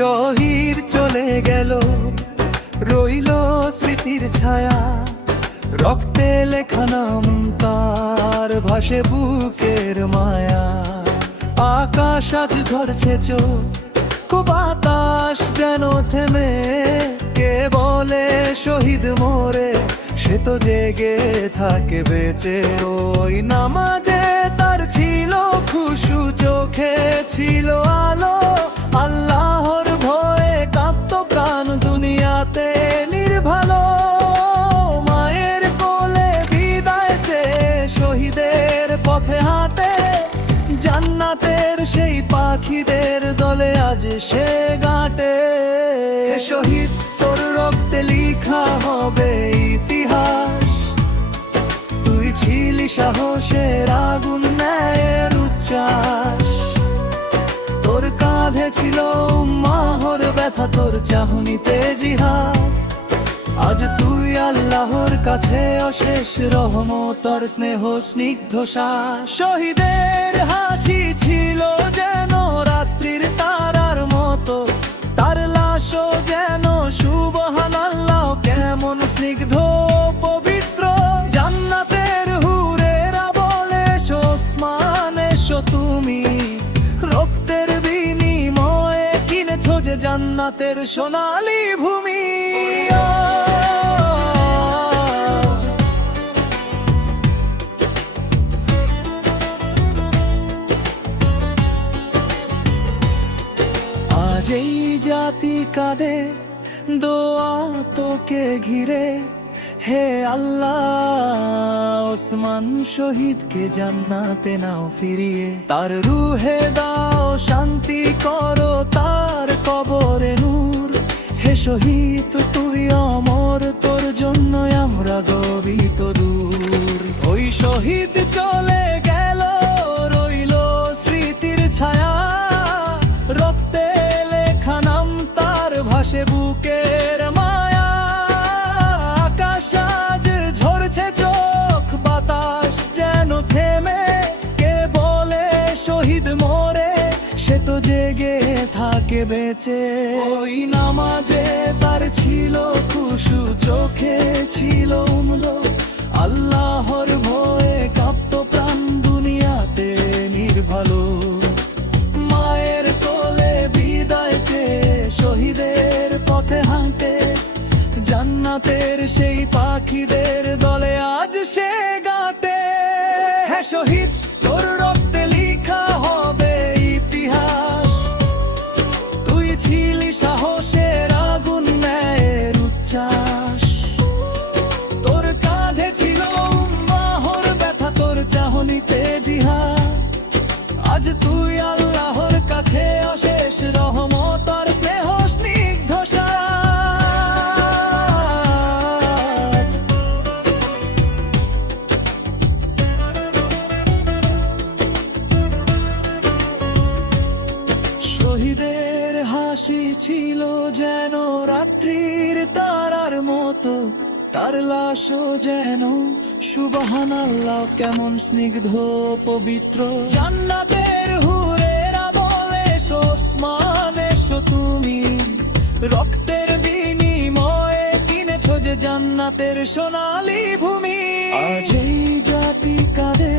শহীদ চলে গেল, রইল স্মৃতির ছায়া, রক্তে লেখা নাম তার, ভাসে বুকের মায়া। আকাশ আজ ধরছে চোখ, বাতাস যেন থেমে, কে বলে শহীদ মোরে, সে তো জেগে থাকে বেঁচে। ওই নামাজে তার ছিল খুশু, চোখে ছিল আলো, আল্লাহর ভয়ে কাঁপতো প্রাণ, দুনিয়াতে নির্ভালো। মায়ের কোলে বিদায় চেয়ে শহীদের পথে হাঁটে, জান্নাতের সেই পাখিদের দলে আজ সে ঘাটে। শহীদ তোর রক্তে লিখা হবে ইতিহাস, তুই ছিলি সাহসের আগুন, ন্যায়ের উচ্ছ্বাস। তোর কাঁধে ছিল উম্মাহর ব্যথা, তোর চাহনিতে জিহাদ। আজ তুই আল্লাহর কাছে অশেষ রহমত, তোর স্নেহ স্নিগ্ধ শ্বাস। শহীদের হাসি ছিল যেন রাত্রির তারার মতো, তার লাশও যেন সুবহানাল্লাহ, কেমন স্নিগ্ধ পবিত্র। জান্নাতের হুরেরা বলে ওসমান এসো তুমি, রক্তের বিনিময়ে কিনেছো যে জান্নাতের সোনালী ভূমি। আজ এই জাতি কাঁদে, দোয়া তোকে ঘিরে, হে আল্লাহ ওসমান শহীদকে জান্নাতে নাও ফিরিয়ে। তার রুহে দাও শান্তি, করো তার কবরে নূর। হে শহীদ তুই অমর, তোর জন্য আমরা গর্বিত দূর। ওই শহীদ চলে গেল, রইল স্মৃতির ছায়া, রক্তে লেখা নাম তার, ভাসে বুকের মায়া। আকাশ আজ ঝরছে চোখ, বাতাস যেন থেমে, কে বলে শহীদ মোরে, সে তো জেগে থাকে বেঁচে। ওই নামাজে তার ছিল খুশু, চোখে ছিল উমলো, আল্লাহর ভয়ে কাঁপতো প্রাণ, দুনিয়াতে নির্ভালো। মায়ের কোলে বিদায় চেয়ে শহীদের পথে হাঁটে, জান্নাতের সেই পাখিদের দলে আজ সে ঘাটে। হ্যাঁ শহীদ তোর রক্তে লিখা হবে ইতিহাস, তুই ছিলি সাহসের আগুন, ন্যায়ের উচ্ছ্বাস। তোর কাঁধে ছিল উম্মাহর ব্যথা, তোর চাহনিতে জিহাদ। আজ তুই আল্লাহর কাছে অশেষ রহমত, আর স্নেহ স্নিগ্ধ সাথ। শহীদের হাসি ছিল যেন রাত্রির তারার মতো, তার লাশও যেন সুবহানাল্লাহ, কেমন স্নিগ্ধ পবিত্র। জান্নাতের হুরেরা বলে ওসমান এসো তুমি, রক্তের বিনিময়ে কিনেছো যে জান্নাতের সোনালী ভূমি। আজ এই জাতি কাঁদে,